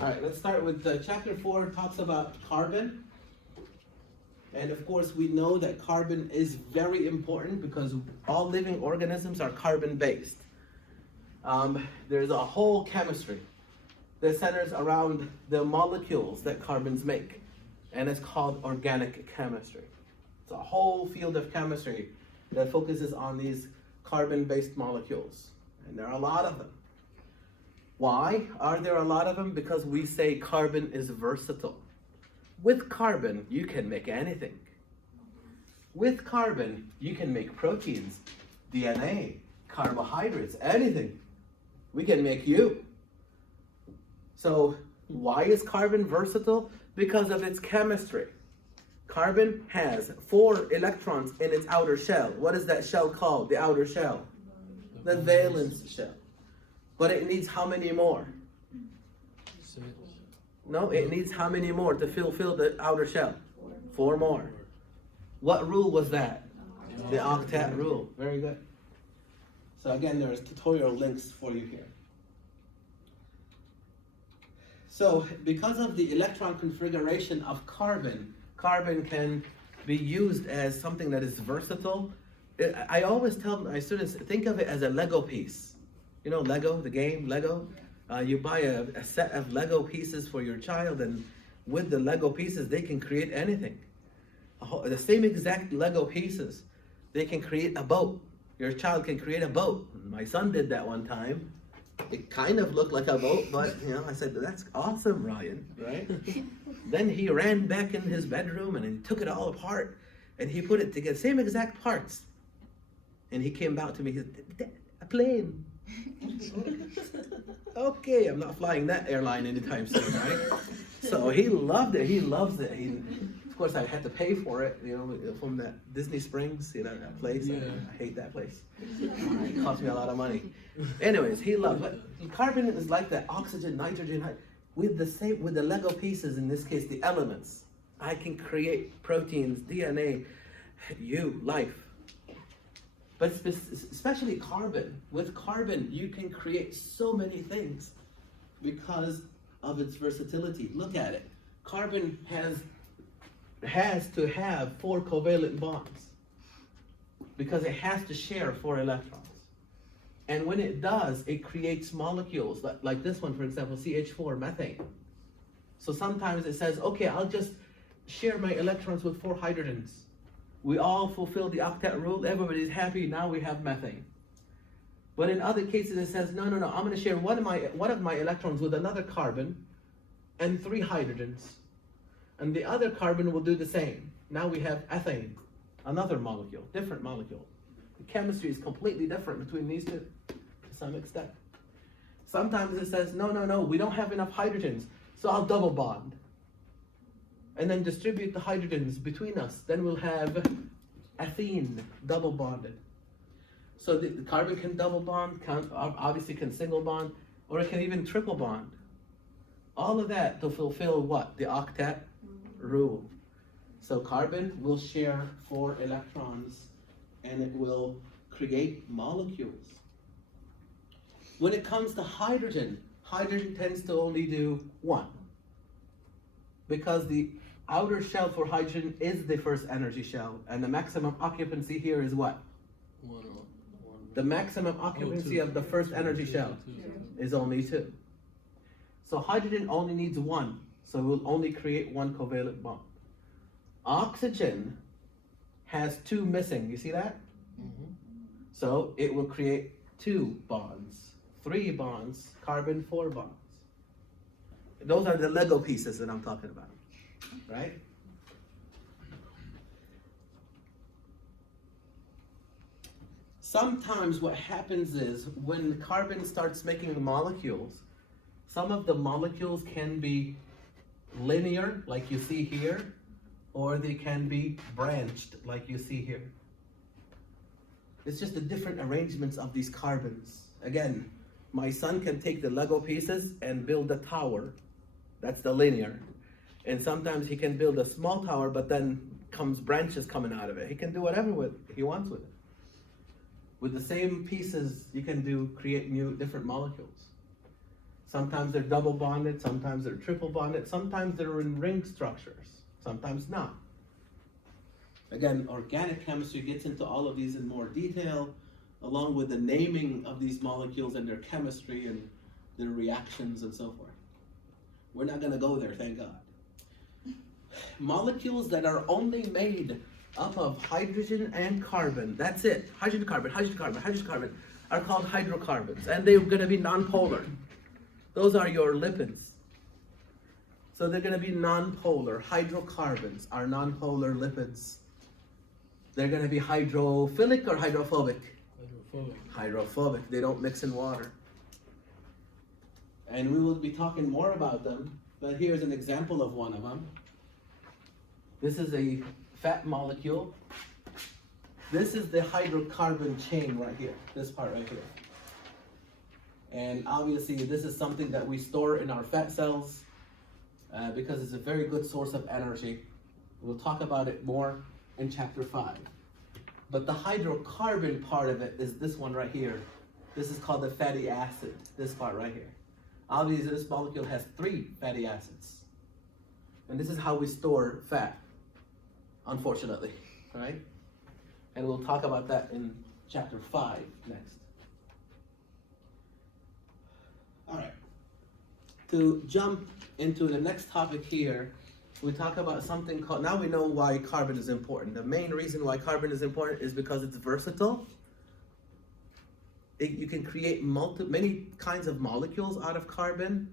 All right, let's start with chapter 4 talks about carbon. And of course, we know that carbon is very important because all living organisms are carbon-based. There's a whole chemistry that centers around the molecules that carbons make, and it's called organic chemistry. It's a whole field of chemistry that focuses on these carbon-based molecules, and there are a lot of them. Why are there a lot of them? Because we say carbon is versatile. With carbon, you can make anything. With carbon, you can make proteins, DNA, carbohydrates, anything. We can make you. So why is carbon versatile? Because of its chemistry. Carbon has 4 electrons in its outer shell. What is that shell called, the outer shell? The valence shell. But it needs how many more? No, it needs how many more to fulfill the outer shell? 4 more. What rule was that? The octet rule. Very good. So again, there's tutorial links for you here. So because of the electron configuration of carbon, carbon can be used as something that is versatile. I always tell my students, think of it as a Lego piece. You know Lego, the game, Lego? You buy a set of Lego pieces for your child, and with the Lego pieces, they can create anything. The same exact Lego pieces, they can create a boat. Your child can create a boat. My son did that one time. It kind of looked like a boat, but I said, that's awesome, Ryan, right? Then he ran back in his bedroom and he took it all apart and he put it together, same exact parts. And he came back to me, he said, a plane. Okay, I'm not flying that airline anytime soon, right? So he loved it, he loves it. Of course, I had to pay for it, from that Disney Springs, that place. Yeah. I hate that place. It cost me a lot of money. Anyways, he loved it. Carbon is like that, oxygen, nitrogen, with the Lego pieces, in this case, the elements. I can create proteins, DNA, life. But especially carbon. With carbon, you can create so many things because of its versatility. Look at it. Carbon has to have 4 covalent bonds because it has to share 4 electrons. And when it does, it creates molecules like this one, for example, CH4, methane. So sometimes it says, okay, I'll just share my electrons with 4 hydrogens. We all fulfill the octet rule, everybody's happy, now we have methane. But in other cases it says, no, I'm going to share one of my electrons with another carbon and 3 hydrogens. And the other carbon will do the same. Now we have ethane, another molecule, different molecule. The chemistry is completely different between these two to some extent. Sometimes it says, no, we don't have enough hydrogens, so I'll double bond. And then distribute the hydrogens between us. Then we'll have ethene, double bonded. So the carbon can double bond, obviously can single bond, or it can even triple bond. All of that to fulfill what? The octet rule. So carbon will share 4 electrons and it will create molecules. When it comes to hydrogen, hydrogen tends to only do 1. Because the outer shell for hydrogen is the first energy shell, and the maximum occupancy here is what? 1. The maximum occupancy of the first energy shell is only 2. So hydrogen only needs 1, so it will only create 1 covalent bond. Oxygen has 2 missing, you see that? Mm-hmm. So it will create 2 bonds, 3 bonds, carbon 4 bonds. Those are the Lego pieces that I'm talking about, right? Sometimes what happens is when carbon starts making molecules, some of the molecules can be linear, like you see here, or they can be branched, like you see here. It's just the different arrangements of these carbons. Again, my son can take the Lego pieces and build a tower. That's the linear. And sometimes he can build a small tower, but then comes branches coming out of it. He can do whatever he wants with it. With the same pieces, you can create new, different molecules. Sometimes they're double bonded, sometimes they're triple bonded, sometimes they're in ring structures, sometimes not. Again, organic chemistry gets into all of these in more detail, along with the naming of these molecules and their chemistry and their reactions and so forth. We're not going to go there, thank God. Molecules that are only made up of hydrogen and carbon, that's it. Hydrogen, carbon, hydrogen, carbon, hydrogen, carbon are called hydrocarbons, and they're going to be nonpolar. Those are your lipids. So they're going to be nonpolar. Hydrocarbons are nonpolar lipids. They're going to be hydrophilic or hydrophobic? Hydrophobic. They don't mix in water. And we will be talking more about them, but here's an example of one of them. This is a fat molecule. This is the hydrocarbon chain right here, this part right here. And obviously this is something that we store in our fat cells because it's a very good source of energy. We'll talk about it more in chapter 5. But the hydrocarbon part of it is this one right here. This is called the fatty acid, this part right here. Obviously this molecule has 3 fatty acids. And this is how we store fat, unfortunately, right? And we'll talk about that in chapter 5 next. All right. To jump into the next topic here, we talk about something called, now we know why carbon is important. The main reason why carbon is important is because it's versatile. You can create many kinds of molecules out of carbon.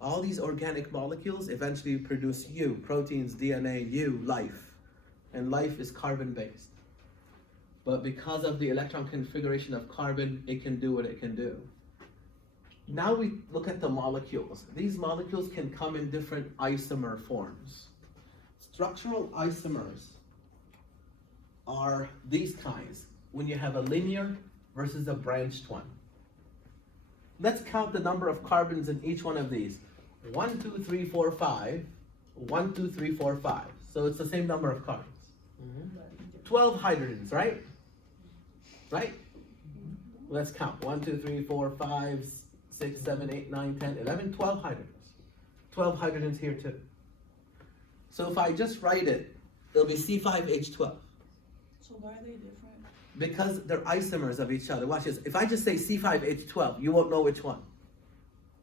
All these organic molecules eventually produce you, proteins, DNA, you, life. And life is carbon-based. But because of the electron configuration of carbon, it can do what it can do. Now we look at the molecules. These molecules can come in different isomer forms. Structural isomers are these kinds, when you have a linear versus a branched one. Let's count the number of carbons in each one of these. 1, 2, 3, 4, 5. 1, 2, 3, 4, 5. So it's the same number of carbons. 12 hydrogens, right? Right? Let's count. 1, 2, 3, 4, 5, 6, 7, 8, 9, 10, 11, 12 hydrogens. 12 hydrogens here too. So if I just write it, it'll be C5H12. So why are they different? Because they're isomers of each other. Watch this. If I just say C5H12, you won't know which one.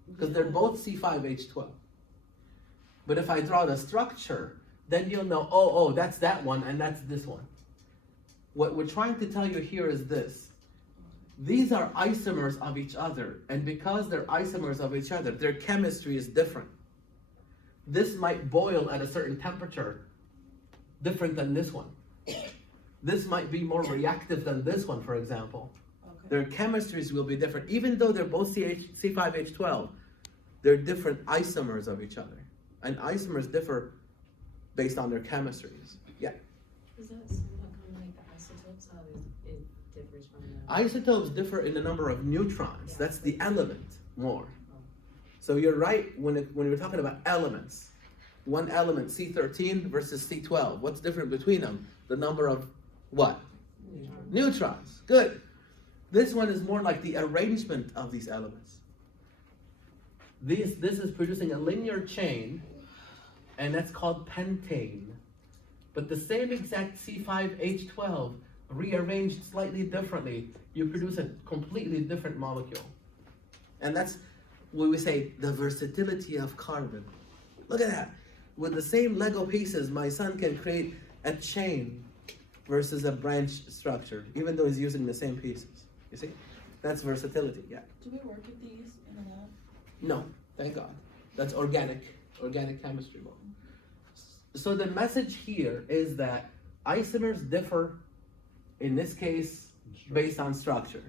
Because they're both C5H12. But if I draw the structure, then you'll know, oh, that's that one and that's this one. What we're trying to tell you here is this. These are isomers of each other, and because they're isomers of each other, their chemistry is different. This might boil at a certain temperature, different than this one. This might be more reactive than this one, for example. Okay. Their chemistries will be different. Even though they're both C5H12, they're different isomers of each other. And isomers differ based on their chemistries. Yeah? Is that somewhat kind of like the isotopes, how it differs from the... Isotopes differ in the number of neutrons. Yeah. That's the element more. Oh. So you're right when we're talking about elements. One element, C13 versus C12. What's different between them? The number of what? Neutrons. Good. This one is more like the arrangement of these elements. This is producing a linear chain, and that's called pentane. But the same exact C5H12 rearranged slightly differently, you produce a completely different molecule. And that's what we say, the versatility of carbon. Look at that. With the same Lego pieces, my son can create a chain versus a branch structure, even though he's using the same pieces. You see? That's versatility, yeah. Do we work with these in the lab? No, thank God. That's organic chemistry. So the message here is that isomers differ, in this case, based on structure.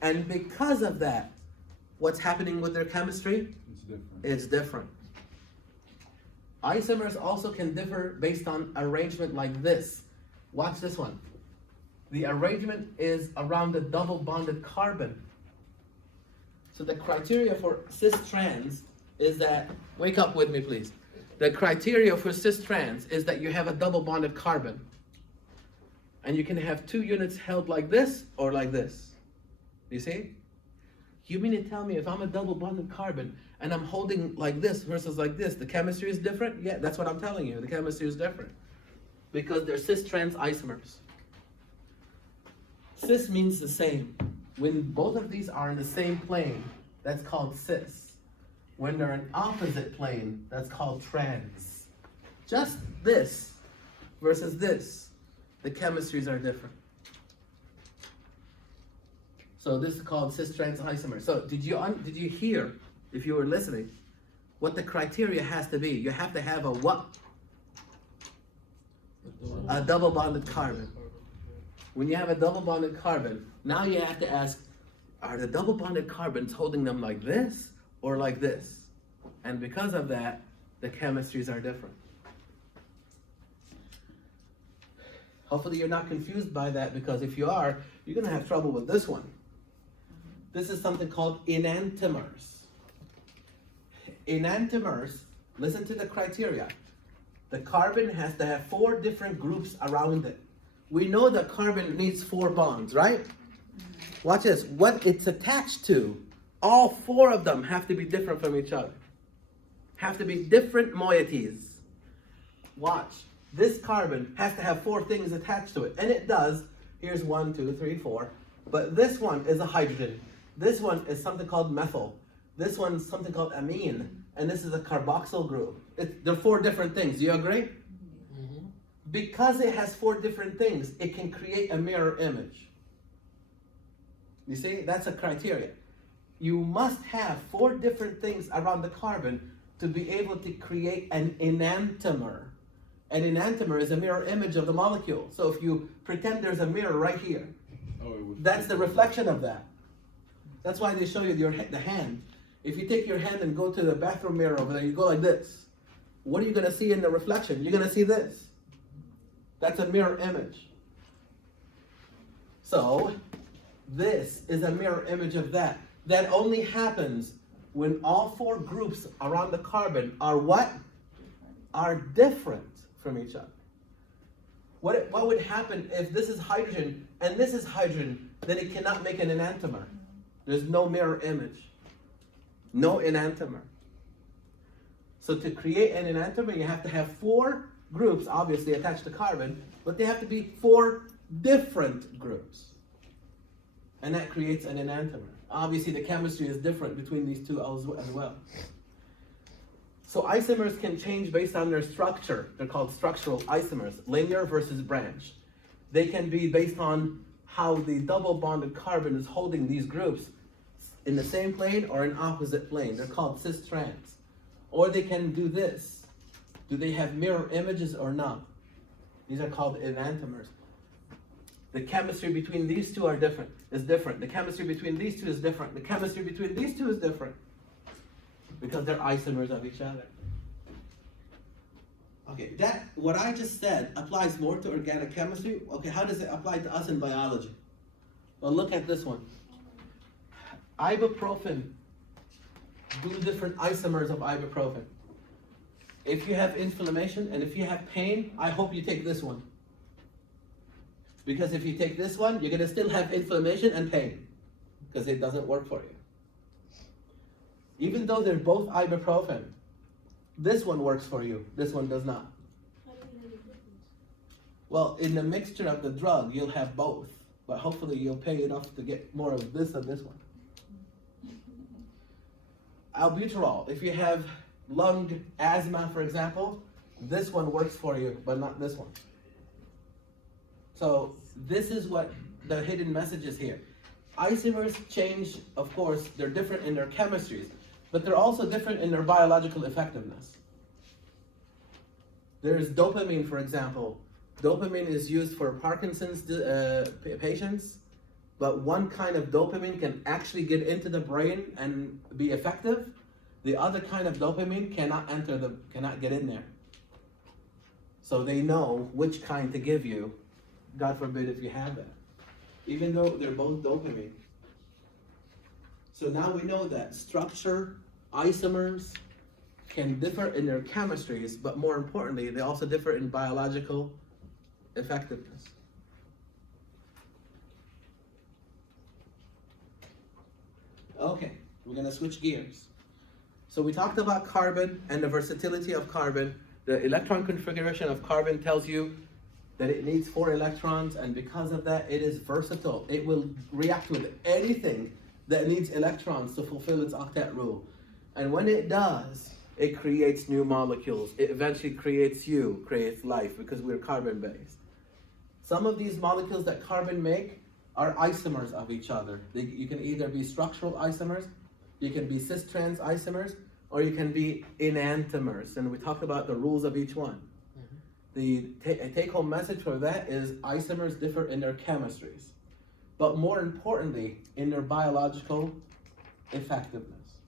And because of that, what's happening with their chemistry? It's different. Isomers also can differ based on arrangement like this. Watch this one. The arrangement is around the double bonded carbon. So the criteria for cis-trans is that, wake up with me please. The criteria for cis-trans is that you have a double bonded carbon. And you can have 2 units held like this or like this. You see? You mean to tell me if I'm a double bonded carbon and I'm holding like this versus like this, the chemistry is different? Yeah, that's what I'm telling you. The chemistry is different. Because they're cis-trans isomers. Cis means the same. When both of these are in the same plane, that's called cis. When they're in opposite plane, that's called trans. Just this versus this, the chemistries are different. So this is called cis-trans isomers. So did you hear, if you were listening, what the criteria has to be? You have to have a what? A double bonded carbon. When you have a double bonded carbon, now you have to ask, are the double bonded carbons holding them like this or like this? And because of that, the chemistries are different. Hopefully you're not confused by that, because if you are, you're going to have trouble with this one. This is something called enantiomers. Enantiomers, listen to the criteria. The carbon has to have 4 different groups around it. We know that carbon needs 4 bonds, right? Watch this. What it's attached to, all 4 of them have to be different from each other. Have to be different moieties. Watch. This carbon has to have 4 things attached to it. And it does. Here's 1, 2, 3, 4. But this one is a hydrogen. This one is something called methyl. This one's something called amine. And this is a carboxyl group. They're 4 different things. Do you agree? Mm-hmm. Because it has 4 different things, it can create a mirror image. You see, that's a criteria. You must have 4 different things around the carbon to be able to create an enantiomer. An enantiomer is a mirror image of the molecule. So if you pretend there's a mirror right here, that's the reflection of that. That's why they show you the hand. If you take your hand and go to the bathroom mirror over there, you go like this. What are you going to see in the reflection? You're going to see this. That's a mirror image. So this is a mirror image of that. That only happens when all 4 groups around the carbon are what? Are different from each other. What would happen if this is hydrogen and this is hydrogen? Then it cannot make an enantiomer. There's no mirror image. No enantiomer. So to create an enantiomer, you have to have 4 groups, obviously attached to carbon, but they have to be 4 different groups. And that creates an enantiomer. Obviously the chemistry is different between these 2 as well. So isomers can change based on their structure. They're called structural isomers, linear versus branch. They can be based on how the double bonded carbon is holding these groups in the same plane or in opposite plane. They're called cis-trans. Or they can do this. Do they have mirror images or not? These are called enantiomers. The chemistry between these 2 is different. The chemistry between these 2 is different. The chemistry between these 2 is different. Because they're isomers of each other. Okay, what I just said applies more to organic chemistry. Okay, how does it apply to us in biology? Well, look at this one. Ibuprofen. Do different isomers of ibuprofen. If you have inflammation and if you have pain, I hope you take this one. Because if you take this one, you're going to still have inflammation and pain. Because it doesn't work for you. Even though they're both ibuprofen, this one works for you, this one does not. How do we know the difference? Well, in the mixture of the drug, you'll have both, but hopefully you'll pay enough to get more of this than this one. Albuterol, if you have lung asthma, for example, this one works for you, but not this one. So this is what the hidden message is here. Isomers change, of course, they're different in their chemistries, but they're also different in their biological effectiveness. There's dopamine, for example. Dopamine is used for Parkinson's patients, but one kind of dopamine can actually get into the brain and be effective. The other kind of dopamine cannot get in there. So they know which kind to give you, God forbid if you have that. Even though they're both dopamine. So now we know that structure, isomers can differ in their chemistries, but more importantly, they also differ in biological effectiveness. Okay, we're gonna switch gears. So we talked about carbon and the versatility of carbon. The electron configuration of carbon tells you that it needs 4 electrons, and because of that, it is versatile. It will react with anything that needs electrons to fulfill its octet rule. And when it does, it creates new molecules. It eventually creates life, because we're carbon-based. Some of these molecules that carbon make are isomers of each other. You can either be structural isomers, you can be cis-trans isomers, or you can be enantiomers. And we talked about the rules of each one. The take-home message for that is isomers differ in their chemistries, but more importantly, in their biological effectiveness.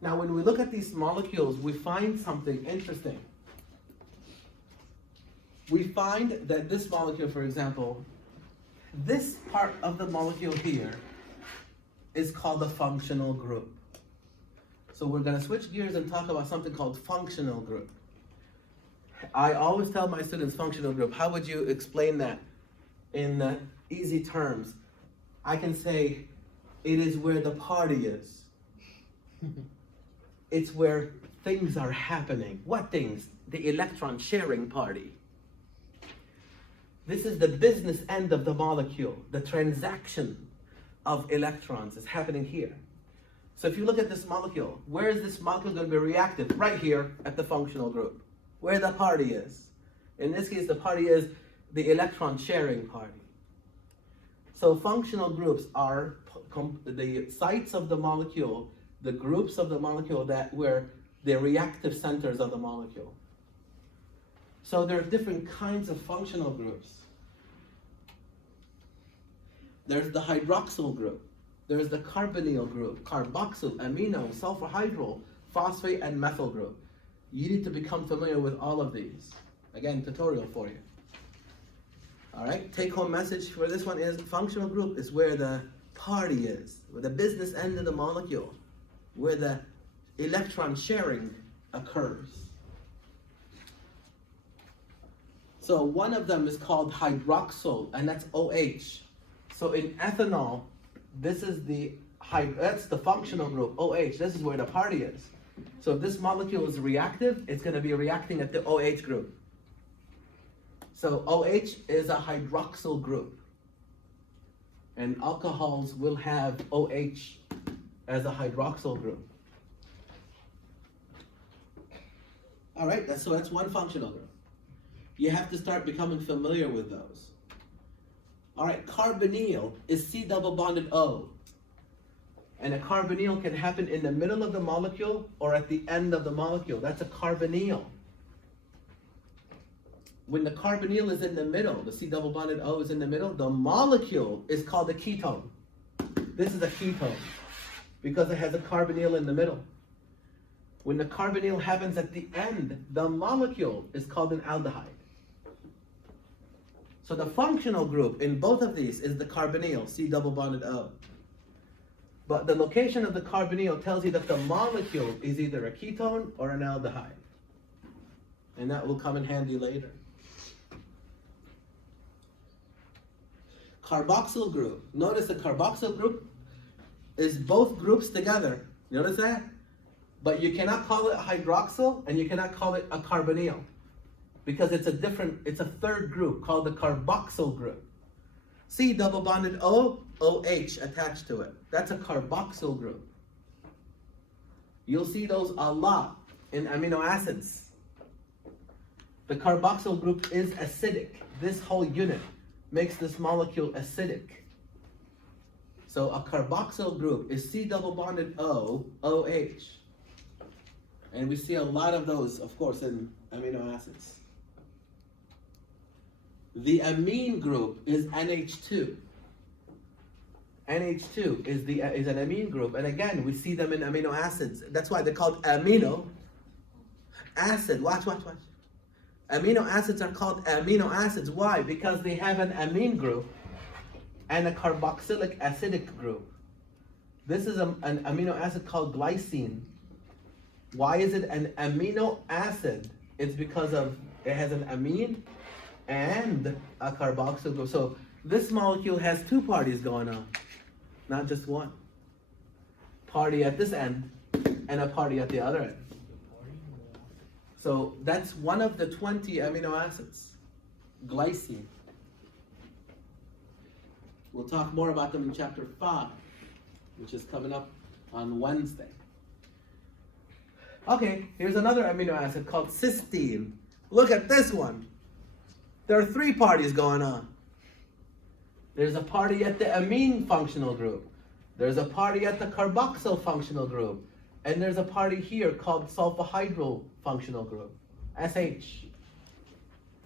Now, when we look at these molecules, we find something interesting. We find that this molecule, for example, this part of the molecule here is called a functional group. So we're going to switch gears and talk about something called functional group. I always tell my students functional group. How would you explain that in easy terms? I can say it is where the party is. It's where things are happening. What things? The electron sharing party. This is the business end of the molecule. The transaction of electrons is happening here. So if you look at this molecule, where is this molecule going to be reactive? Right here at the functional group, where the party is. In this case, the party is the electron sharing party. So functional groups are the sites of the molecule, the groups of the molecule that were the reactive centers of the molecule. So there are different kinds of functional groups. There's the hydroxyl group. There's the carbonyl group, carboxyl, amino, sulfurhydryl, phosphate, and methyl group. You need to become familiar with all of these. Again, tutorial for you. All right, take-home message for this one is functional group is where the party is, where the business end of the molecule, where the electron sharing occurs. So one of them is called hydroxyl, and that's OH. So in ethanol, this is that's the functional group, OH. This is where the party is. So if this molecule is reactive, it's going to be reacting at the OH group. So OH is a hydroxyl group. And alcohols will have OH as a hydroxyl group. All right, so that's one functional group. You have to start becoming familiar with those. All right, carbonyl is C double bonded O. And a carbonyl can happen in the middle of the molecule or at the end of the molecule. That's a carbonyl. When the carbonyl is in the middle, the C double bonded O is in the middle, the molecule is called a ketone. This is a ketone because it has a carbonyl in the middle. When the carbonyl happens at the end, the molecule is called an aldehyde. So the functional group in both of these is the carbonyl, C double bonded O. But the location of the carbonyl tells you that the molecule is either a ketone or an aldehyde. And that will come in handy later. Carboxyl group. Notice the carboxyl group is both groups together. Notice that? But you cannot call it a hydroxyl and you cannot call it a carbonyl because it's a third group called the carboxyl group. C double bonded O, OH attached to it. That's a carboxyl group. You'll see those a lot in amino acids. The carboxyl group is acidic. This whole unit makes this molecule acidic. So a carboxyl group is C double bonded O, OH. And we see a lot of those, of course, in amino acids. The amine group is NH2. NH2 is an amine group, and again, we see them in amino acids. That's why they're called amino acid. Watch. Amino acids are called amino acids. Why? Because they have an amine group and a carboxylic acidic group. This is an amino acid called glycine. Why is it an amino acid? It's because it has an amine and a carboxyl group. So this molecule has two parties going on, not just one. party at this end, and a party at the other end. So that's one of the 20 amino acids, glycine. We'll talk more about them in chapter 5, which is coming up on Wednesday. Okay, here's another amino acid called cysteine. Look at this one. There are 3 parties going on. There's a party at the amine functional group. There's a party at the carboxyl functional group. And there's a party here called sulfhydryl functional group, SH.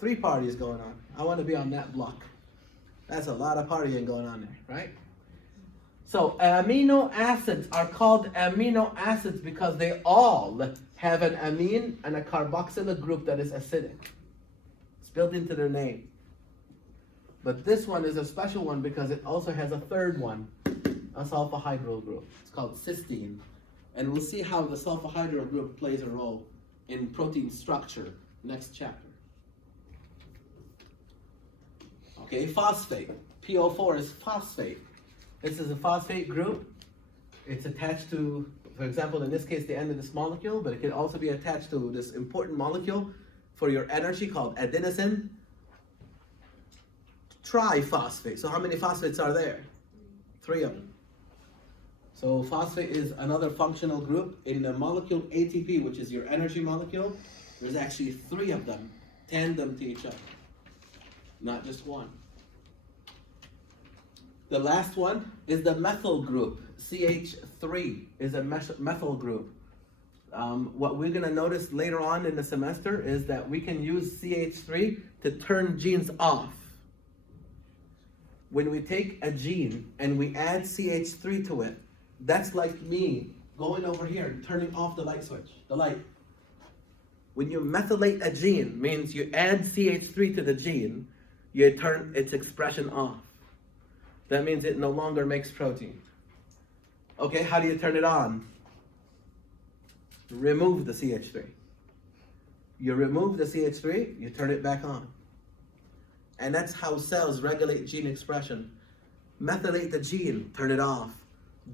3 parties going on. I want to be on that block. That's a lot of partying going on there, right? So amino acids are called amino acids because they all have an amine and a carboxylic group that is acidic. It's built into their name. But this one is a special one because it also has a third one, a sulfhydryl group. It's called cysteine. And we'll see how the sulfhydryl group plays a role in protein structure next chapter. Okay, phosphate. PO4 is phosphate. This is a phosphate group. It's attached to, for example, in this case, the end of this molecule, but it can also be attached to this important molecule for your energy called adenosine triphosphate. So how many phosphates are there? 3 of them. So phosphate is another functional group. In the molecule ATP, which is your energy molecule, there's actually 3 of them, tandem to each other, not just one. The last one is the methyl group. CH3 is a methyl group. What we're going to notice later on in the semester is that we can use CH3 to turn genes off. When we take a gene and we add CH3 to it, that's like me going over here and turning off the light switch, the light. When you methylate a gene, means you add CH3 to the gene, you turn its expression off. That means it no longer makes protein. Okay, how do you turn it on? Remove the CH3. You remove the CH3, you turn it back on. And that's how cells regulate gene expression. Methylate the gene, turn it off.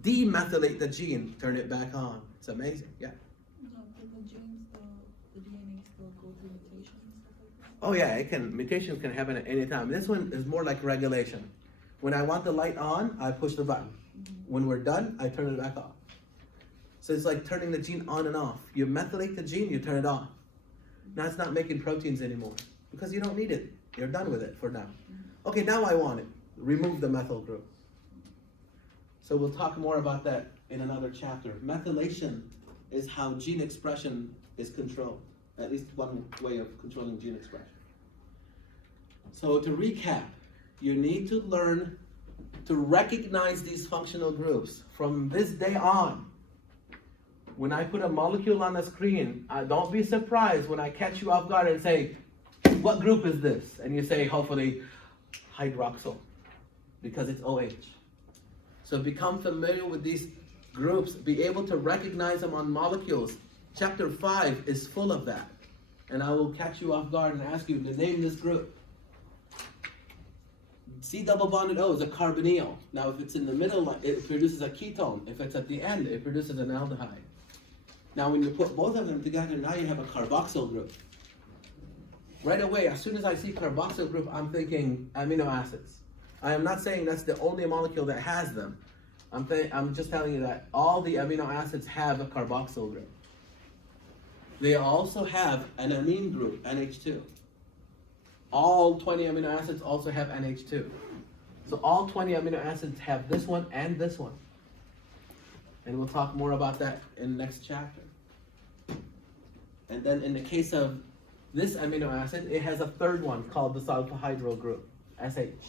Demethylate the gene, turn it back on. It's amazing, yeah. No, but the genes, the DNA still go through mutations and stuff like that? Oh yeah, mutations can happen at any time. This one is more like regulation. When I want the light on, I push the button. When we're done, I turn it back off. So it's like turning the gene on and off. You methylate the gene, you turn it off. Now it's not making proteins anymore because you don't need it. You're done with it for now. Okay, now I want it. Remove the methyl group. So we'll talk more about that in another chapter. Methylation is how gene expression is controlled. At least one way of controlling gene expression. So to recap, you need to learn to recognize these functional groups. From this day on, when I put a molecule on the screen, don't be surprised when I catch you off guard and say, what group is this? And you say, hopefully, hydroxyl, because it's OH. So become familiar with these groups, be able to recognize them on molecules. Chapter 5 is full of that. And I will catch you off guard and ask you to name this group. C double bonded O is a carbonyl. Now if it's in the middle, it produces a ketone. If it's at the end, it produces an aldehyde. Now when you put both of them together, now you have a carboxyl group. Right away, as soon as I see carboxyl group, I'm thinking amino acids. I am not saying that's the only molecule that has them. I'm just telling you that all the amino acids have a carboxyl group. They also have an amine group, NH2. All 20 amino acids also have NH2. So all 20 amino acids have this one and this one. And we'll talk more about that in the next chapter. And then in the case of this amino acid, it has a third one called the sulfhydryl group, SH.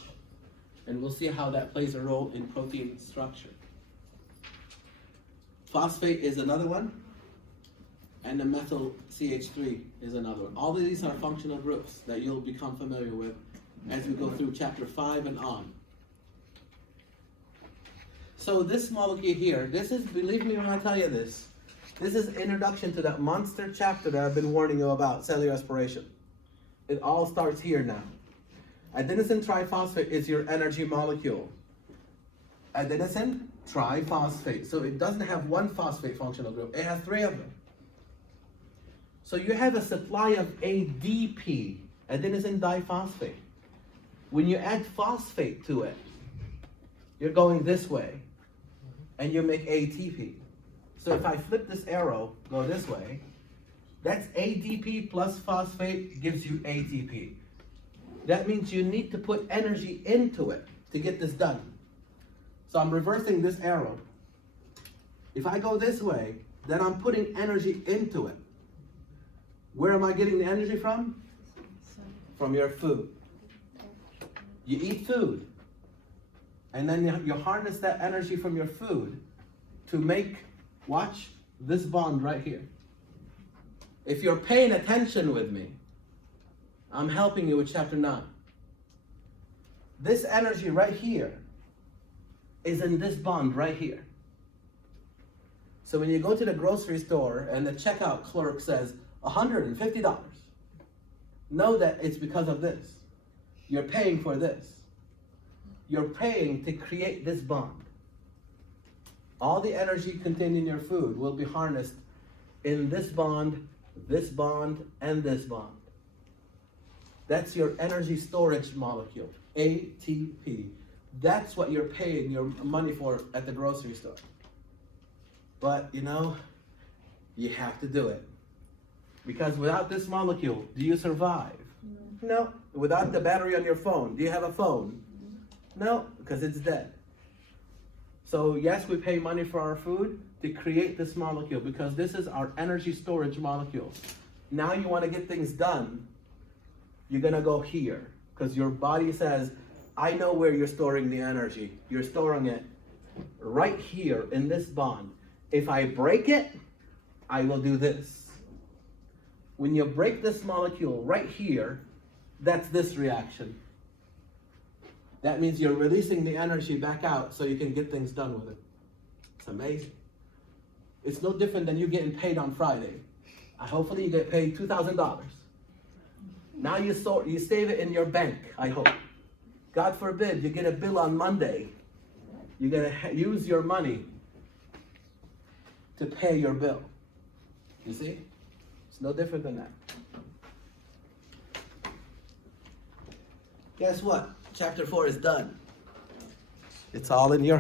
And we'll see how that plays a role in protein structure. Phosphate is another one, and the methyl CH3 is another one. All of these are functional groups that you'll become familiar with as we go through chapter 5 and on. So this molecule here, this is, believe me when I tell you this is introduction to that monster chapter that I've been warning you about, cellular respiration. It all starts here now. Adenosine triphosphate is your energy molecule. Adenosine triphosphate. So it doesn't have one phosphate functional group, it has 3 of them. So you have a supply of ADP, adenosine diphosphate. When you add phosphate to it, you're going this way, and you make ATP. So if I flip this arrow, go this way, that's ADP plus phosphate gives you ATP. That means you need to put energy into it to get this done. So I'm reversing this arrow. If I go this way, then I'm putting energy into it. Where am I getting the energy from? From your food. You eat food, and then you harness that energy from your food to make, watch, this bond right here. If you're paying attention with me, I'm helping you with chapter 9. This energy right here is in this bond right here. So when you go to the grocery store and the checkout clerk says $150, know that it's because of this. You're paying for this. You're paying to create this bond. All the energy contained in your food will be harnessed in this bond, and this bond. That's your energy storage molecule, ATP. That's what you're paying your money for at the grocery store. But you know, you have to do it. Because without this molecule, do you survive? No. Without the battery on your phone, do you have a phone? No, because it's dead. So yes, we pay money for our food to create this molecule because this is our energy storage molecule. Now you want to get things done, you're gonna go here because your body says, I know where you're storing the energy. You're storing it right here in this bond. If I break it, I will do this. When you break this molecule right here, that's this reaction. That means you're releasing the energy back out so you can get things done with it. It's amazing. It's no different than you getting paid on Friday. Hopefully you get paid $2,000. Now you save it in your bank, I hope. God forbid you get a bill on Monday. You're gonna use your money to pay your bill. You see? It's no different than that. Guess what? Chapter 4 is done. It's all in your hands.